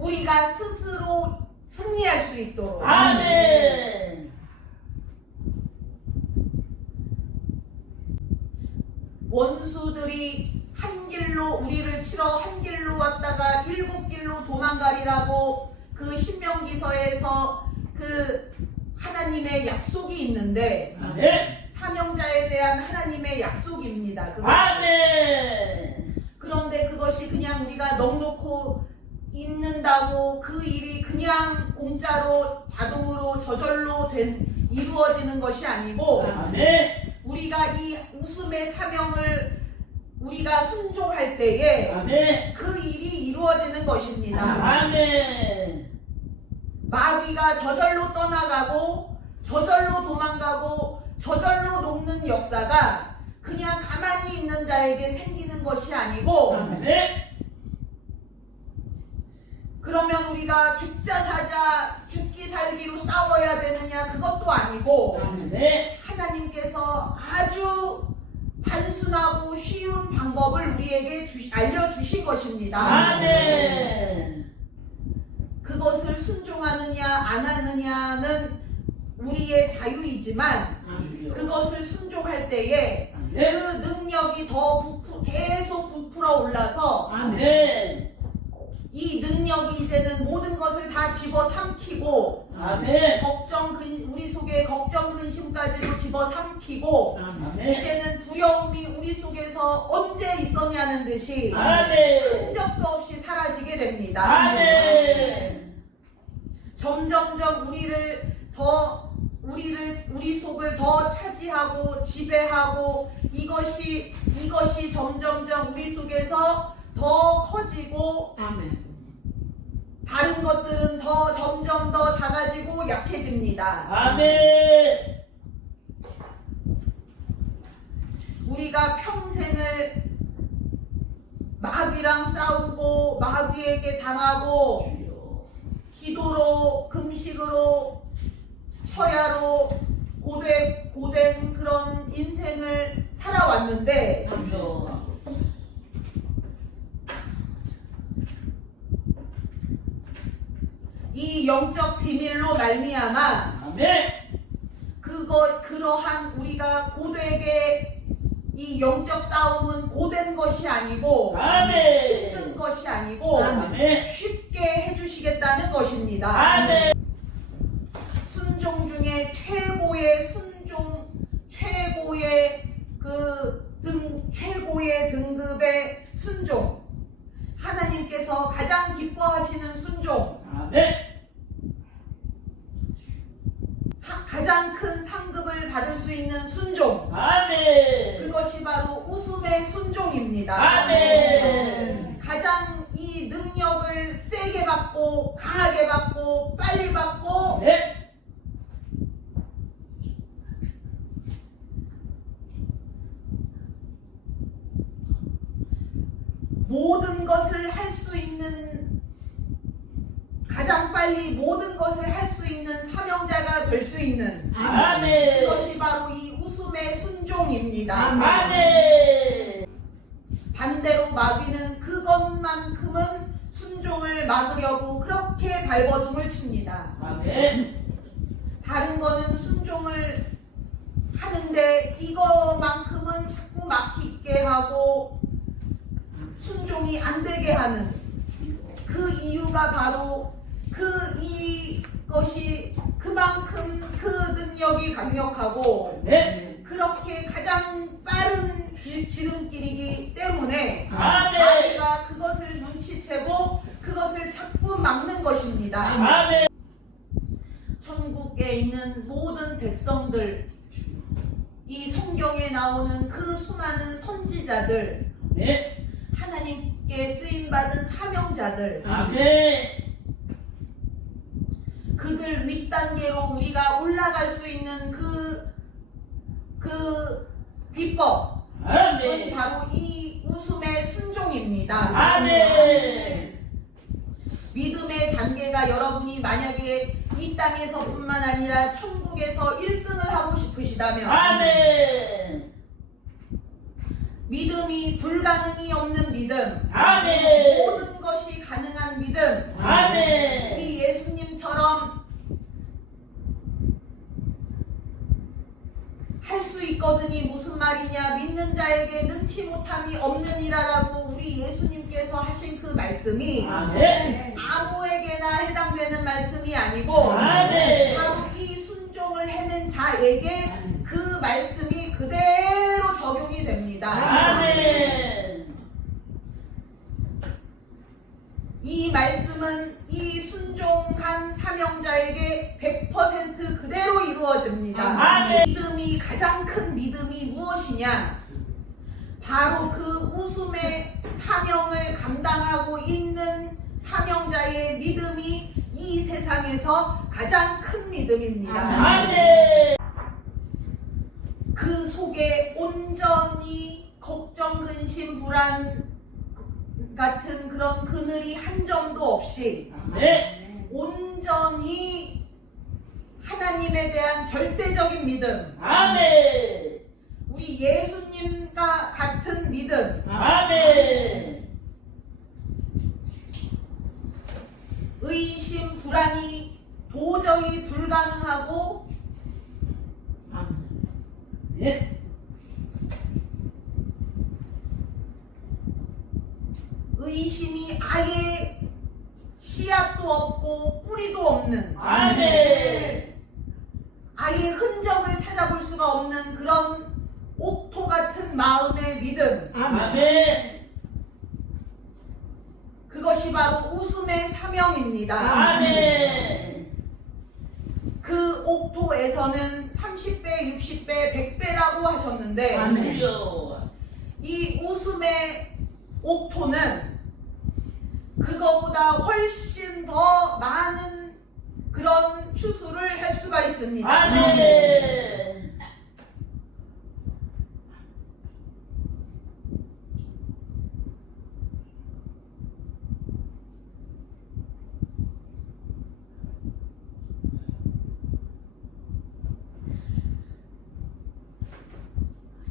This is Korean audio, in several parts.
우리가 스스로 승리할 수 있도록. 아멘. 원수들이 한 길로 우리를 치러 한 길로 왔다가 7길로 도망가리라고 그 신명기서에서 그 하나님의 약속이 있는데, 아멘. 사명자에 대한 하나님의 약속입니다. 그것이. 아멘. 그런데 그것이 그냥 우리가 넉놓고 있는다고 그 일이 그냥 공짜로 자동으로 저절로 이루어지는 것이 아니고, 아멘. 우리가 이 웃음의 사명을 우리가 순종할 때에 아멘. 그 일이 이루어지는 것입니다. 아멘. 마귀가 저절로 떠나가고 저절로 도망가고 저절로 녹는 역사가 그냥 가만히 있는 자에게 생기는 것이 아니고, 아멘. 그러면 우리가 죽자 사자 죽기 살기로 싸워야 되느냐, 그것도 아니고, 아멘. 하나님께서 아주 단순하고 쉬운 방법을 우리에게 알려주신 것입니다. 아멘. 그것을 순종하느냐 안 하느냐는 우리의 자유이지만, 그것을 순종할 때에 그 아멘. 능력이 더 계속 부풀어 올라서 아멘. 이 능력이 이제는 모든 것을 다 집어삼키고, 아멘. 우리 속에 걱정 근심까지도 집어삼키고, 아멘. 이제는 두려움이 우리 속에서 언제 있었냐는 듯이 아멘. 흔적도 없이 사라지게 됩니다. 아멘. 점점점 우리 속을 더 차지하고 지배하고, 이것이 점점점 우리 속에서 더 커지고, 아멘. 다른 것들은 점점 더 작아지고 약해집니다. 아멘. 우리가 평생을 마귀랑 싸우고 마귀에게 당하고 기도로 금식으로 철야로 고된 그런 인생을 살아왔는데, 이 영적 비밀로 말미암아 아멘. 그러한 우리가 고되게 이 영적 싸움은 고된 것이 아니고 아멘. 힘든 것이 아니고 아멘. 쉽게 해주시겠다는 것입니다. 아멘. 순종 중에 최고의 순종, 최고의 등급의 순종, 하나님께서 가장 기뻐하시는 순종, 아멘. 가장 큰 상급을 받을 수 있는 순종, 아멘. 그것이 바로 웃음의 순종입니다. 아멘. 가장 이 능력을 세게 받고 강하게 받고 빨리 받고, 네. 모든 것을 할 수 있는, 가장 빨리 모든 것을 할 수 있는 사명자가 될 수 있는, 아멘. 그것이 바로 이 웃음의 순종입니다. 아멘. 반대로 마귀는 그것만큼은 순종을 막으려고 그렇게 발버둥을 칩니다. 아멘. 다른 거는 순종을 하는데 이거만큼은 자꾸 막히게 하고 순종이 안 되게 하는 그 이유가 바로 이것이 그만큼 그 능력이 강력하고 네. 그렇게 가장 빠른 지름길이기 때문에 아멘. 마귀가 그것을 눈치채고 그것을 자꾸 막는 것입니다. 아멘. 천국에 있는 모든 백성들, 이 성경에 나오는 그 수많은 선지자들, 네. 하나님께 쓰임받은 사명자들, 아멘. 그들 윗단계로 우리가 올라갈 수 있는 그 비법은 아멘. 바로 이 웃음의 순종입니다. 아멘. 믿음의 단계가 여러분이 만약에 이 땅에서뿐만 아니라 천국에서 1등을 하고 싶으시다면, 아멘. 믿음이 불가능이 없는 믿음, 아멘. 모든 것이 가능한 향한 믿음. 아멘. 우리 예수님처럼 할 수 있거든이 무슨 말이냐? 믿는 자에게 능치 못함이 없느니라라고 우리 예수님께서 하신 그 말씀이 아멘. 아무에게나 해당되는 말씀이 아니고 아멘. 바로 이 순종을 해낸 자에게 그 말씀이 그대로 적용이 됩니다. 아멘. 이 말씀은 이 순종한 사명자에게 100% 그대로 이루어집니다. 아멘. 믿음이 가장 큰 믿음이 무엇이냐? 바로 그 웃음의 사명을 감당하고 있는 사명자의 믿음이 이 세상에서 가장 큰 믿음입니다. 아멘. 그 속에 온전히 걱정, 근심, 불안 같은 그런 그늘이 한 점도 없이 아멘. 온전히 하나님에 대한 절대적인 믿음, 아멘. 우리 예수님과 같은 믿음, 아멘. 의심, 불안이 도저히 불가능하고 예. 의심이 아예 씨앗도 없고 뿌리도 없는 아멘. 아예 흔적을 찾아볼 수가 없는 그런 옥토 같은 마음의 믿음, 아멘. 그것이 바로 웃음의 사명입니다. 아멘. 그 옥토에서는 30배, 60배, 100배라고 하셨는데 주여. 이 웃음의 옥토는 그거보다 훨씬 더 많은 그런 추수를 할 수가 있습니다. 아멘.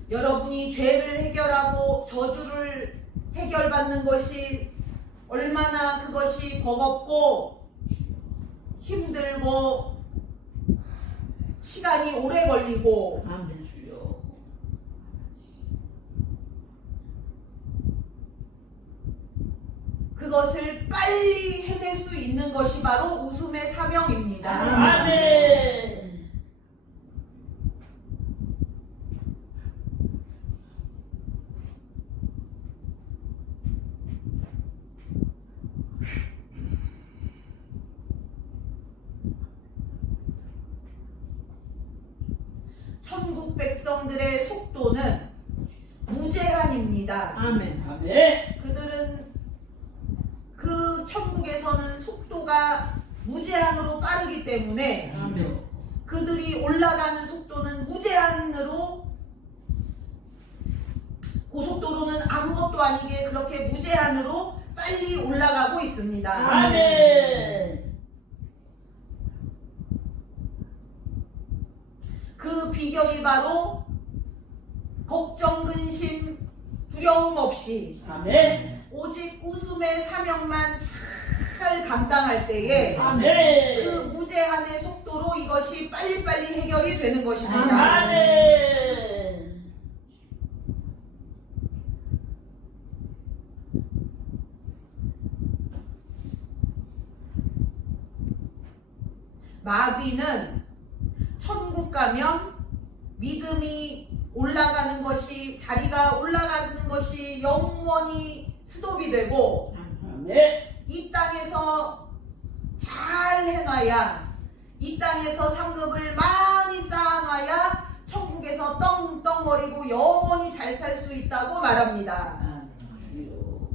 여러분이 죄를 해결하고 저주를 해결받는 것이 얼마나 그것이 버겁고 힘들고 시간이 오래 걸리고 아멘. 주여. 그것을 빨리 해낼 수 있는 것이 바로 웃음의 사명입니다. 아멘. 천국 백성들의 속도는 무제한입니다. 아멘. 아멘. 그들은 그 천국에서는 속도가 무제한으로 빠르기 때문에 아멘. 그들이 올라가는 속도는 무제한으로, 고속도로는 아무것도 아니게 그렇게 무제한으로 빨리 올라가고 있습니다. 아멘. 그 비결이 바로 걱정, 근심, 두려움 없이 아멘. 오직 웃음의 사명만 잘 감당할 때에 아멘. 그 무제한의 속도로 이것이 빨리빨리 해결이 되는 것입니다. 아멘. 마귀는 천국 가면 믿음이 올라가는 것이, 자리가 올라가는 것이 영원히 스톱이 되고 아멘. 이 땅에서 잘 해놔야, 이 땅에서 상급을 많이 쌓아놔야 천국에서 떵떵거리고 영원히 잘 살 수 있다고 말합니다. 주여.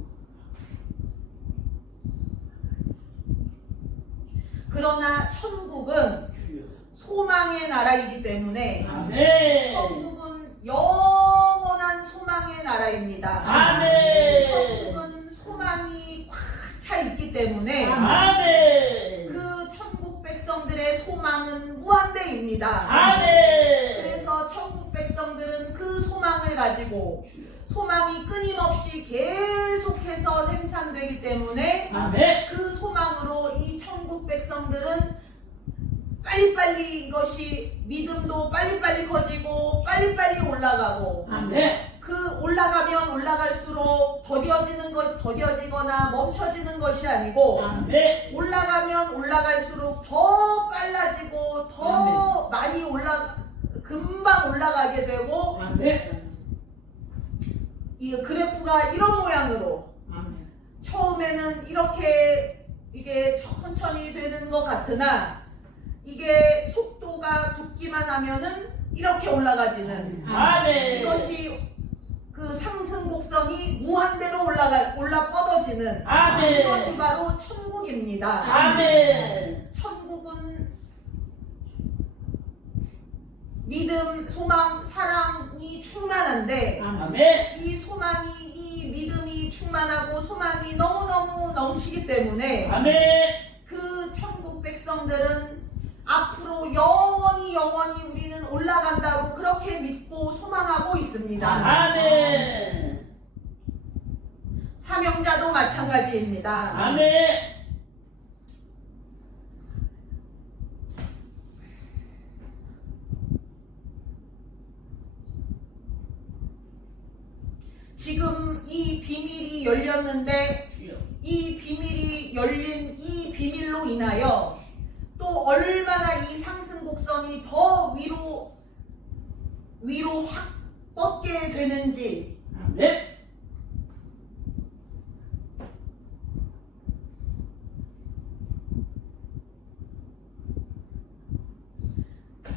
그러나 천국은 주여. 소망의 나라이기 때문에 아멘. 천국은 영원한 소망의 나라입니다. 아멘. 천국은 소망이 꽉 차 있기 때문에 아멘. 그 천국 백성들의 소망은 무한대입니다. 아멘. 그래서 천국 백성들은 그 소망을 가지고 소망이 끊임없이 계속해서 생산되기 때문에 아멘. 그 소망으로 이 천국 백성들은 빨리빨리 이것이 믿음도 빨리빨리 커지고 빨리빨리 올라가고 아멘. 그 올라가면 올라갈수록 더뎌지거나 멈춰지는 것이 아니고 아멘. 올라가면 올라갈수록 더 빨라지고 더 많이 금방 올라가게 되고 아멘. 이 그래프가 이런 모양으로 아멘. 처음에는 이렇게 이게 천천히 되는 것 같으나 이게 속도가 붙기만 하면은 이렇게 올라가지는 아멘. 이것이 그 상승 곡선이 무한대로 올라 뻗어지는 아멘. 그것이 바로 천국입니다. 아멘. 천국은 믿음, 소망, 사랑이 충만한데 아멘. 이 소망이 이 믿음이 충만하고 소망이 너무너무 넘치기 때문에 아멘. 그 천국 백성들은 앞으로 영원히 우리는 올라간다고 그렇게 믿고 소망하고 있습니다. 아멘. 사명자도 마찬가지입니다. 아멘. 지금 이 비밀이 열렸는데 주여. 이 비밀이 열린 이 비밀로 인하여 또 얼마나 이 상승 곡선이 더 위로 확 뻗게 되는지 아멘.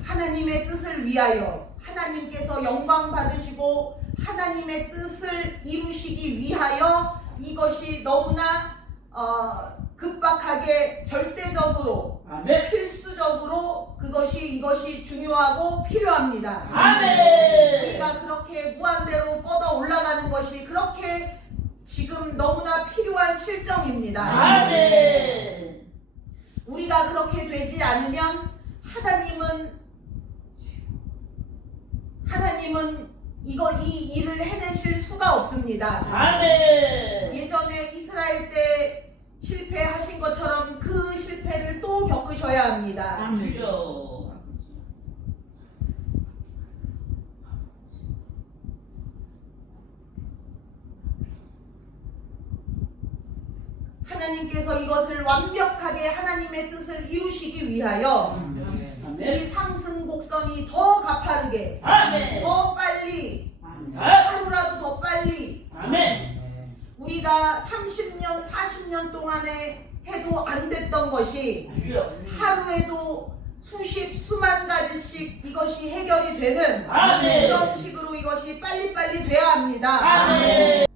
하나님의 뜻을 위하여 하나님께서 영광 받으시고 하나님의 뜻을 이루시기 위하여 이것이 너무나 급박하게 절대적으로 아멘. 필수적으로 이것이 중요하고 필요합니다. 아멘. 우리가 그렇게 무한대로 뻗어 올라가는 것이 그렇게 지금 너무나 필요한 실정입니다. 아멘. 우리가 그렇게 되지 않으면 하나님은 이 일을 해내실 수가 없습니다. 아멘. 예전에 이스라엘 때 실패하신 것처럼 그 실패를 또 겪으셔야 합니다. 주여. 하나님께서 이것을 완벽하게 하나님의 뜻을 이루시기 위하여 이 아멘. 상승 곡선이 더 가파르게 아멘. 더 빨리 아멘. 하루라도 더 빨리 아멘. 우리가 30년 40년 동안에 해도 안 됐던 것이 주여. 하루에도 수만 가지씩 이것이 해결이 되는 아멘. 그런 식으로 이것이 빨리빨리 돼야 합니다. 아멘.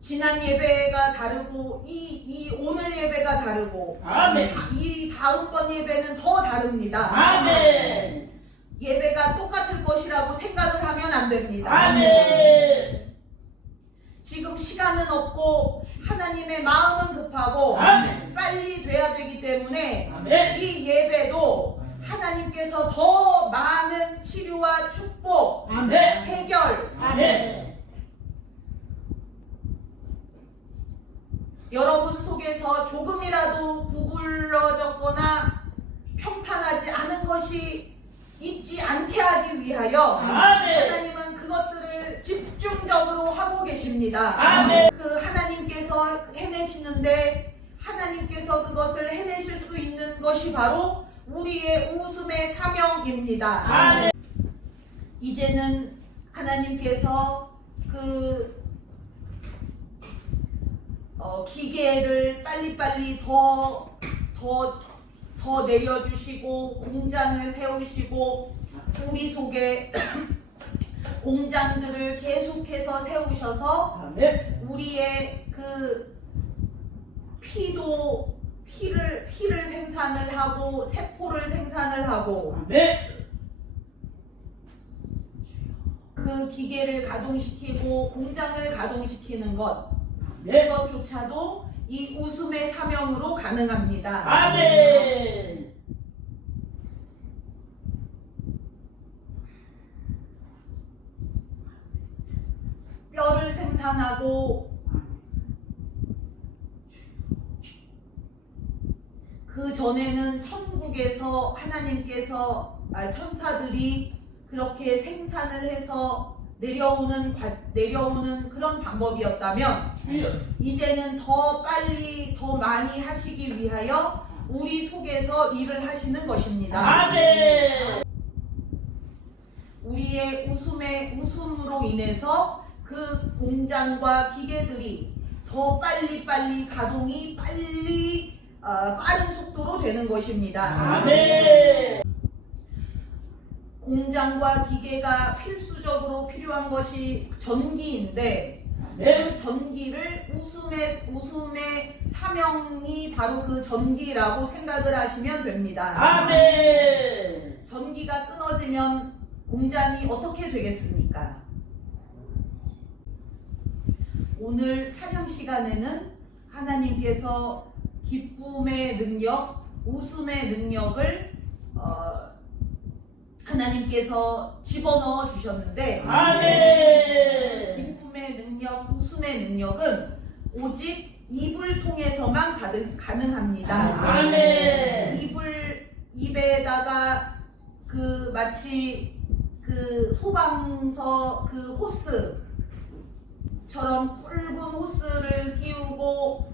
지난 예배가 다르고 이 오늘 예배가 다르고 아멘. 이 다음번 예배는 더 다릅니다. 아멘. 예배가 똑같을 것이라고 생각을 하면 안 됩니다. 아멘. 지금 시간은 없고 하나님의 마음은 급하고 아멘. 빨리 돼야 되기 때문에 아멘. 이 예배도 하나님께서 더 많은 치료와 축복, 아멘. 해결, 아멘. 여러분 속에서 조금이라도 구불러졌거나 평탄하지 않은 것이 있지 않게 하기 위하여 아멘. 하나님은 그것들을 집중적으로 하고 계십니다. 아멘. 그 하나님께서 해내시는데 하나님께서 그것을 해내실 수 있는 것이 바로 우리의 웃음의 사명입니다. 아멘. 이제는 하나님께서 기계를 빨리빨리 더 내려주시고 공장을 세우시고 우리 속에 공장들을 계속해서 세우셔서 아멘. 우리의 그 피를 생산을 하고 세포를 생산을 하고 아멘. 그 기계를 가동시키고 공장을 가동시키는 것 아멘. 그것조차도 이 웃음의 사명으로 가능합니다. 아멘. 뼈를 생산하고 그 전에는 천국에서 하나님께서 천사들이 그렇게 생산을 해서 내려오는 그런 방법이었다면 주여. 이제는 더 빨리 더 많이 하시기 위하여 우리 속에서 일을 하시는 것입니다. 아멘. 우리의 웃음으로 인해서 그 공장과 기계들이 더 빨리 가동이 빠른 속도로 되는 것입니다. 아멘. 공장과 기계가 필수적으로 필요한 것이 전기인데 그 전기를 웃음의 사명이 바로 그 전기라고 생각을 하시면 됩니다. 아멘. 전기가 끊어지면 공장이 어떻게 되겠습니까? 오늘 찬양 시간에는 하나님께서 기쁨의 능력, 웃음의 능력을 하나님께서 집어넣어 주셨는데 아멘. 기쁨의 능력, 웃음의 능력은 오직 입을 통해서만 가능합니다. 아멘. 입에다가 그 마치 그 소방서 그 호스처럼 굵은 호스를 끼우고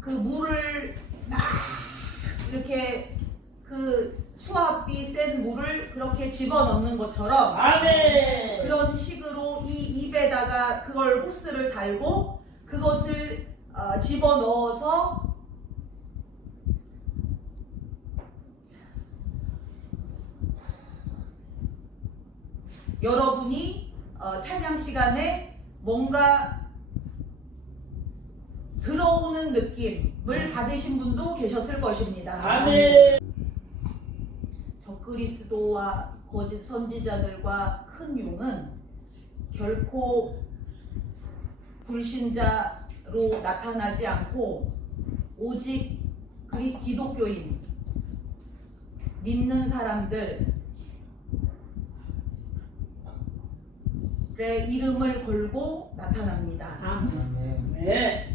그 물을 막 이렇게 그 수압이 센 물을 그렇게 집어넣는 것처럼 아멘. 그런 식으로 이 입에다가 그걸 호스를 달고 그것을 집어넣어서 여러분이 찬양 시간에 뭔가 들어오는 느낌을 받으신 분도 계셨을 것입니다. 아멘. 적그리스도와 거짓 선지자들과 큰 용은 결코 불신자로 나타나지 않고 오직 기독교인 믿는 사람들의 이름을 걸고 나타납니다. 아멘.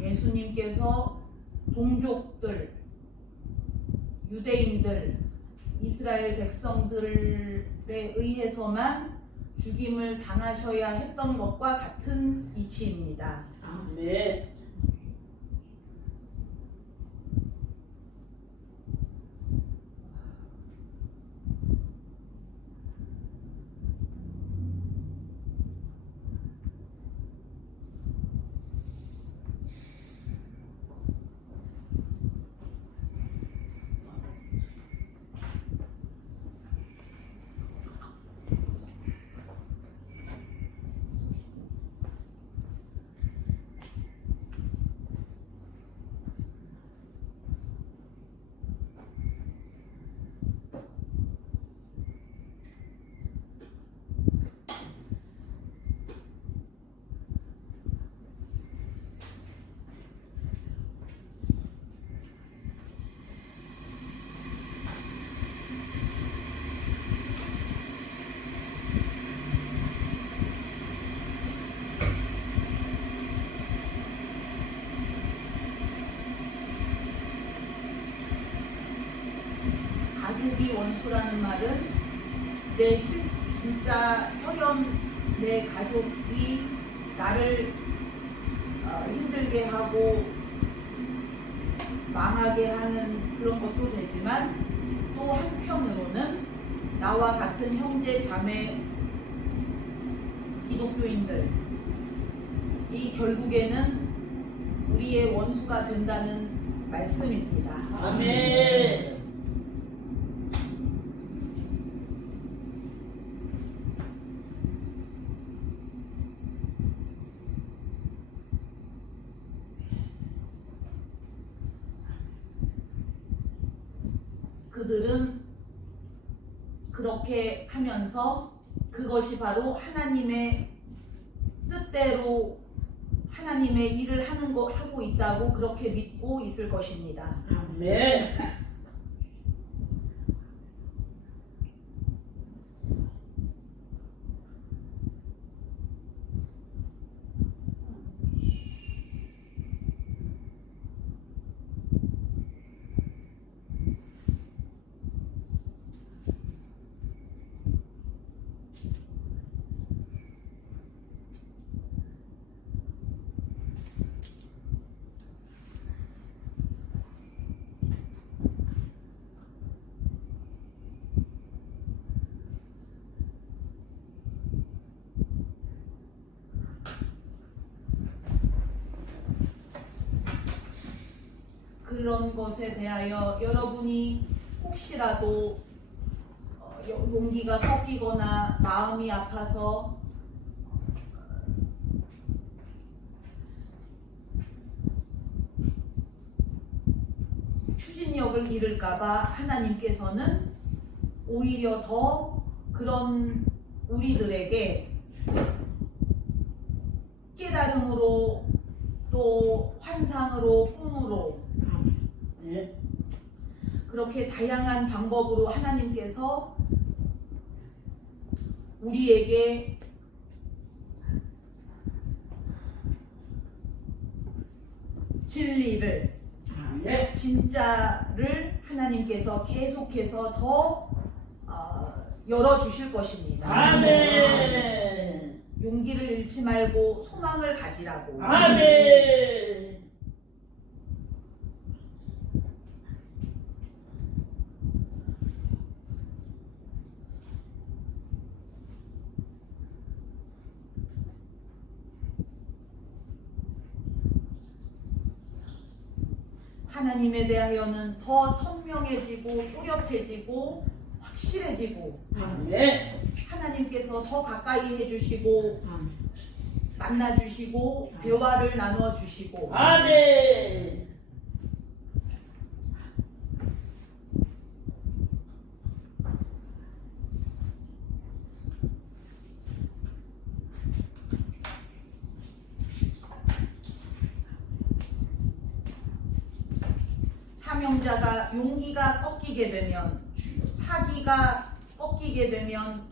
예수님께서 동족들, 유대인들, 이스라엘 백성들에 의해서만 죽임을 당하셔야 했던 것과 같은 이치입니다. 아멘. 가족이 원수라는 말은 진짜 혈연 내 가족이 나를 힘들게 하고 망하게 하는 그런 것도 되지만 또 한편으로는 나와 같은 형제 자매 기독교인들 이 결국에는 우리의 원수가 된다는 말씀입니다. 아멘. 그들은 그렇게 하면서 그것이 바로 하나님의 뜻대로 하나님의 일을 하고 있다고 그렇게 믿고 있을 것입니다. 아멘. 그런 것에 대하여 여러분이 혹시라도 용기가 꺾이거나 마음이 아파서 추진력을 잃을까봐 하나님께서는 오히려 더 그런 우리들에게 깨달음으로 또 환상으로 꿈으로 네. 그렇게 다양한 방법으로 하나님께서 우리에게 진리를 아멘. 진짜를 하나님께서 계속해서 더 열어주실 것입니다. 아멘. 용기를 잃지 말고 소망을 가지라고. 아멘. 하나님에 대하여는 더 선명해지고 뚜렷해지고 확실해지고 아멘. 하나님께서 더 가까이 해주시고 만나주시고 대화를 나눠주시고 아멘. 사명자가 용기가 꺾이게 되면 사기가 꺾이게 되면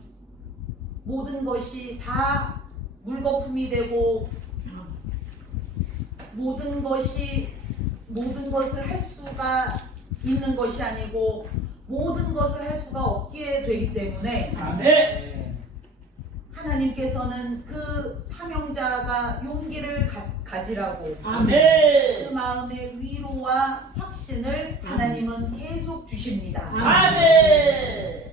모든 것이 다 물거품이 되고 모든 것을 할 수가 있는 것이 아니고 모든 것을 할 수가 없게 되기 때문에 아멘. 하나님께서는 그 사명자가 용기를 가지라고 아멘. 그 마음의 위로와 확신을 하나님은 계속 주십니다. 아멘.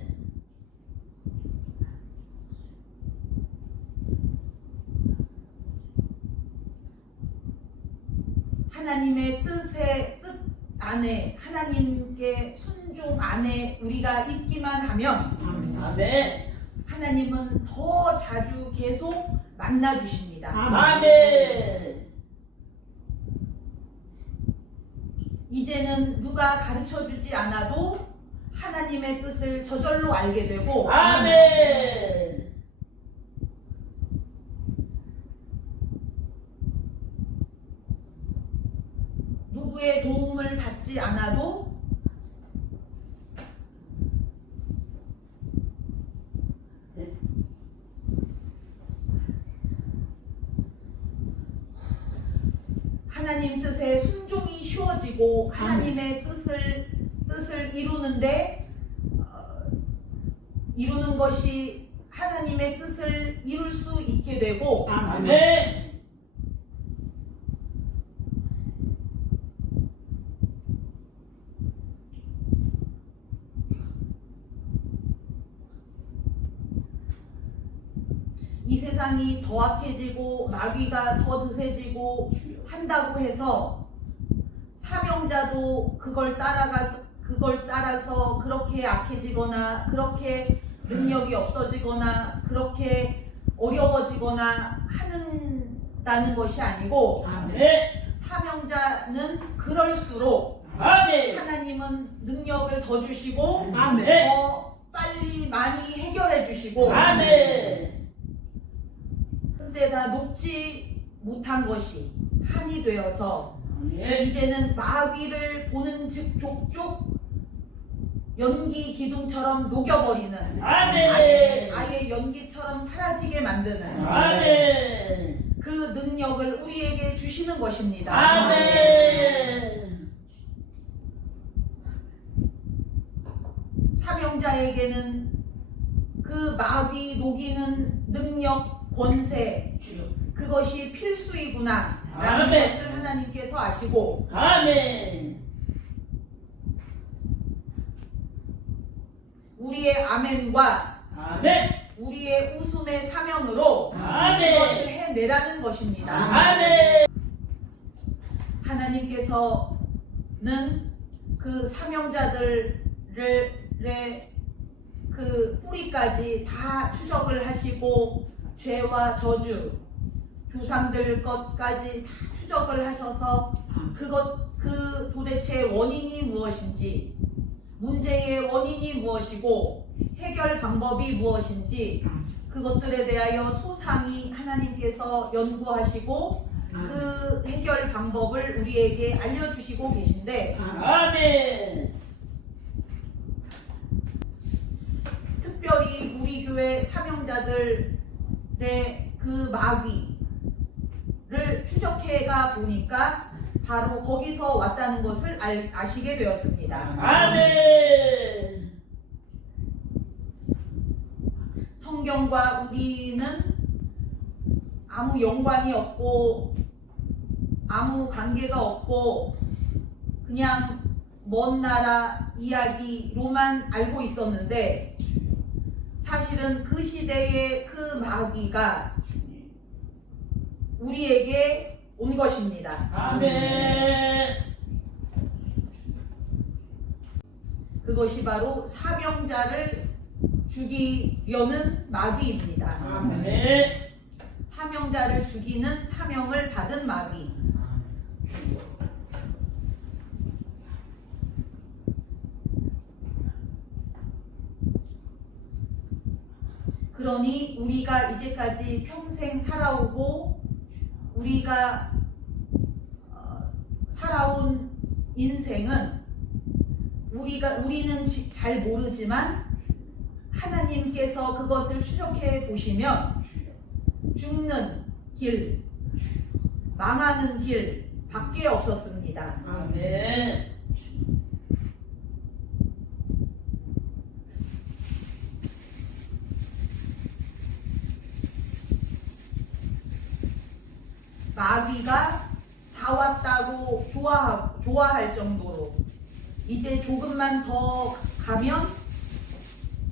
하나님의 뜻 안에 하나님께 순종 안에 우리가 있기만 하면 아멘. 하나님은 더 자주 계속 만나 주십니다. 아멘. 이제는 누가 가르쳐 주지 않아도 하나님의 뜻을 저절로 알게 되고 아멘. 누구의 도움을 받지 않아도 하나님 뜻에 순종이 쉬워지고 하나님의 뜻을 이루는 것이 하나님의 뜻을 이룰 수 있게 되고 아멘. 이 세상이 더 악해지고 마귀가 더 드세지고 한다고 해서 사명자도 그걸 따라서 그렇게 악해지거나 그렇게 능력이 없어지거나 그렇게 어려워지거나 한다는 것이 아니고 아멘. 사명자는 그럴수록 아멘. 하나님은 능력을 더 주시고 아멘. 더 빨리 많이 해결해 주시고 아멘. 근데 다 녹지 못한 것이 한이 되어서 아멘. 이제는 마귀를 보는 즉 족족 연기 기둥처럼 녹여버리는 아멘. 아예 연기처럼 사라지게 만드는 아멘. 그 능력을 우리에게 주시는 것입니다. 아멘. 사명자에게는 그 마귀 녹이는 능력, 권세 그것이 필수이구나 라는 아멘. 것을 하나님께서 아시고 아멘. 우리의 아멘과 아멘. 우리의 웃음의 사명으로 아멘. 그것을 해내라는 것입니다. 아멘. 하나님께서는 그 사명자들의 그 뿌리까지 다 추적을 하시고 죄와 저주 조상들 것까지 다 추적을 하셔서 그 도대체 원인이 무엇인지 문제의 원인이 무엇이고 해결 방법이 무엇인지 그것들에 대하여 소상히 하나님께서 연구하시고 그 해결 방법을 우리에게 알려주시고 계신데 아멘. 특별히 우리 교회 사명자들의 그 마귀를 추적해가 보니까 바로 거기서 왔다는 것을 아시게 되었습니다. 아멘. 성경과 우리는 아무 연관이 없고 아무 관계가 없고 그냥 먼 나라 이야기로만 알고 있었는데 사실은 그 시대의 그 마귀가 우리에게 온 것입니다. 아멘. 그것이 바로 사명자를 죽이려는 마귀입니다. 아멘. 사명자를 죽이는 사명을 받은 마귀. 그러니 우리가 이제까지 평생 살아오고 우리가 살아온 인생은 우리는 잘 모르지만 하나님께서 그것을 추적해 보시면 죽는 길, 망하는 길 밖에 없었습니다. 아멘. 마귀가 다 왔다고 좋아할 정도로 이제 조금만 더 가면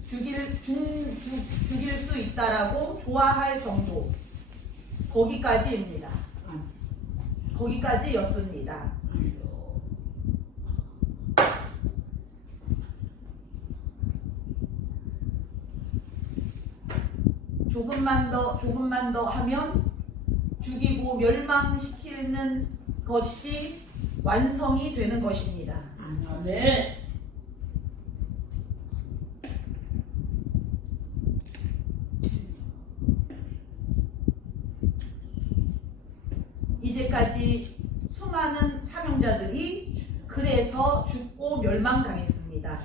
죽일 수 있다라고 좋아할 정도 거기까지입니다. 거기까지였습니다. 조금만 더 하면 죽이고 멸망시키는 것이 완성이 되는 것입니다. 아멘. 이제까지 수많은 사명자들이 그래서 죽고 멸망당했습니다.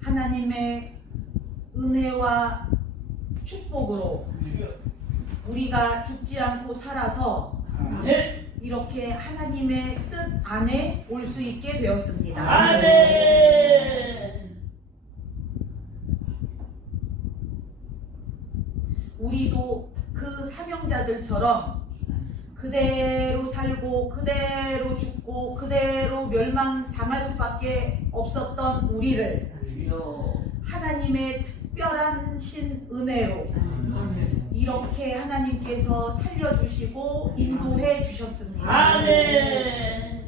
하나님의 은혜와 축복으로 우리가 죽지 않고 살아서 아멘. 이렇게 하나님의 뜻 안에 올 수 있게 되었습니다. 아멘. 우리도 그 사명자들처럼 그대로 살고 그대로 죽고 그대로 멸망당할 수밖에 없었던 우리를 하나님의 특별하신 은혜로 이렇게 하나님께서 살려주시고 인도해 주셨습니다. 아멘.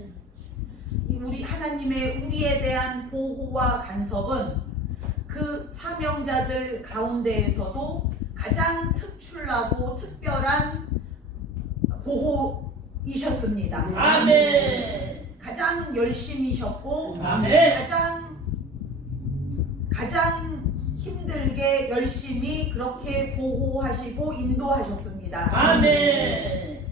우리 하나님의 우리에 대한 보호와 간섭은 그 사명자들 가운데에서도 가장 특출나고 특별한 보호이셨습니다. 아멘. 가장 열심이셨고 아멘. 가장 힘들게 열심히 그렇게 보호하시고 인도하셨습니다. 아멘.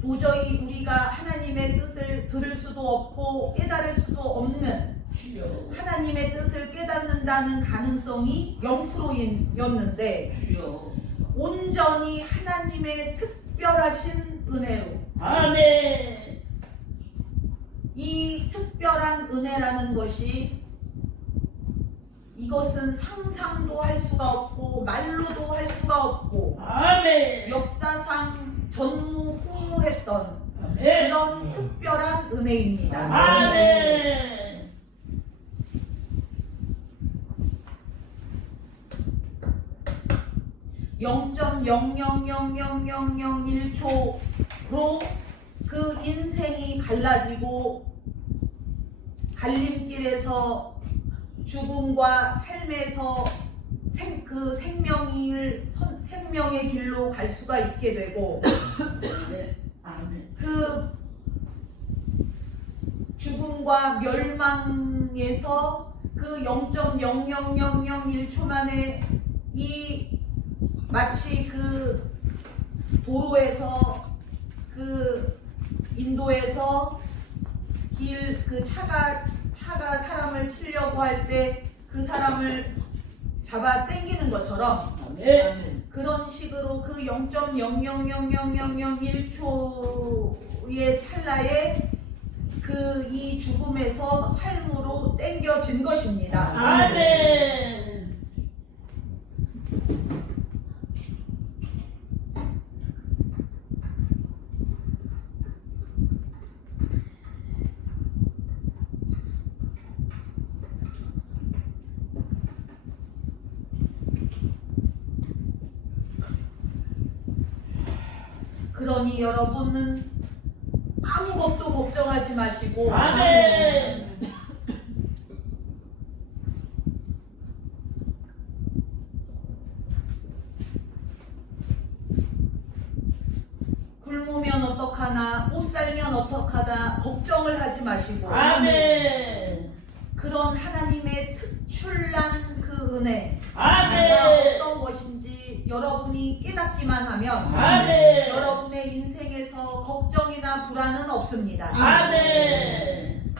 도저히 우리가 하나님의 뜻을 들을 수도 없고 깨달을 수도 없는 주여. 하나님의 뜻을 깨닫는다는 가능성이 0%였는데 주여. 온전히 하나님의 특별하신 은혜로 아멘. 이 특별한 은혜라는 것이 이것은 상상도 할 수가 없고 말로도 할 수가 없고 아멘. 역사상 전무후무했던 아멘. 그런 특별한 은혜입니다. 아멘. (0.0000001초로) 그 인생이 갈라지고 갈림길에서 죽음과 삶에서 그 생명의 길로 갈 수가 있게 되고 아멘. 그 죽음과 멸망에서 그 0.00001초 만에 이 마치 그 도로에서 그 인도에서 그 차가 사람을 치려고 할 때 그 사람을 잡아 당기는 것처럼 아멘. 그런 식으로 그 0.0000001초의 찰나에 그 이 죽음에서 삶으로 당겨진 것입니다. 아멘. 그러니 여러분은 아무것도 걱정하지 마시고 아멘. 굶으면 어떡하나 못 살면 어떡하나 걱정을 하지 마시고 아멘. 그런 하나님의 특출난 그 은혜 아멘. 어떤 것인지 여러분이 깨닫기만 하면 아멘. 여러분의 인생에서 걱정이나 불안은 없습니다. 아멘.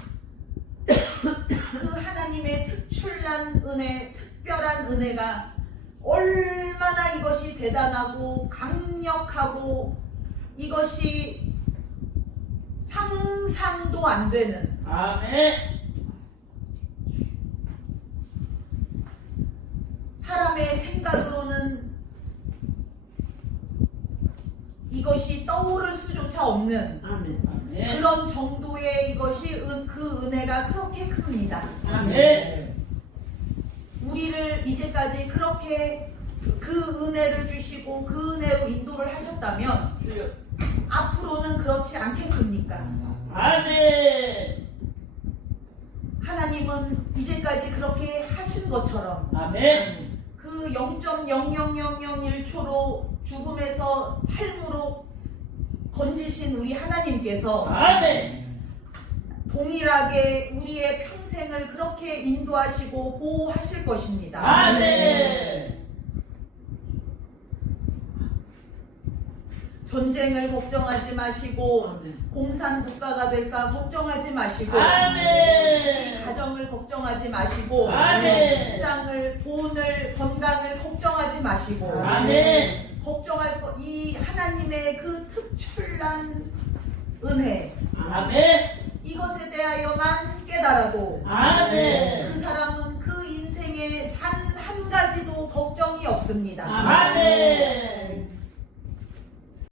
그 하나님의 특출난 은혜, 특별한 은혜가 얼마나 이것이 대단하고 강력하고 이것이 상상도 안 되는 아멘. 사람의 생각으로는 이것이 떠오를 수조차 없는 아멘. 그런 정도의 이것이 그 은혜가 그렇게 큽니다. 아멘. 우리를 이제까지 그렇게 그 은혜를 주시고 그 은혜로 인도를 하셨다면 주여. 앞으로는 그렇지 않겠습니까? 아멘. 하나님은 이제까지 그렇게 하신 것처럼 아멘. 그 0.00001초로 죽음에서 삶으로 건지신 우리 하나님께서 아멘. 동일하게 우리의 평생을 그렇게 인도하시고 보호하실 것입니다. 아멘. 전쟁을 걱정하지 마시고 공산국가가 될까 걱정하지 마시고 아멘. 우리 가정을 걱정하지 마시고 아멘. 직장을, 돈을, 건강을 걱정하지 마시고 아멘. 걱정할 것 이 하나님의 그 특출난 은혜 아멘. 이것에 대하여만 깨달아도 아멘. 그 사람은 그 인생에 단 한 가지도 걱정이 없습니다. 아멘.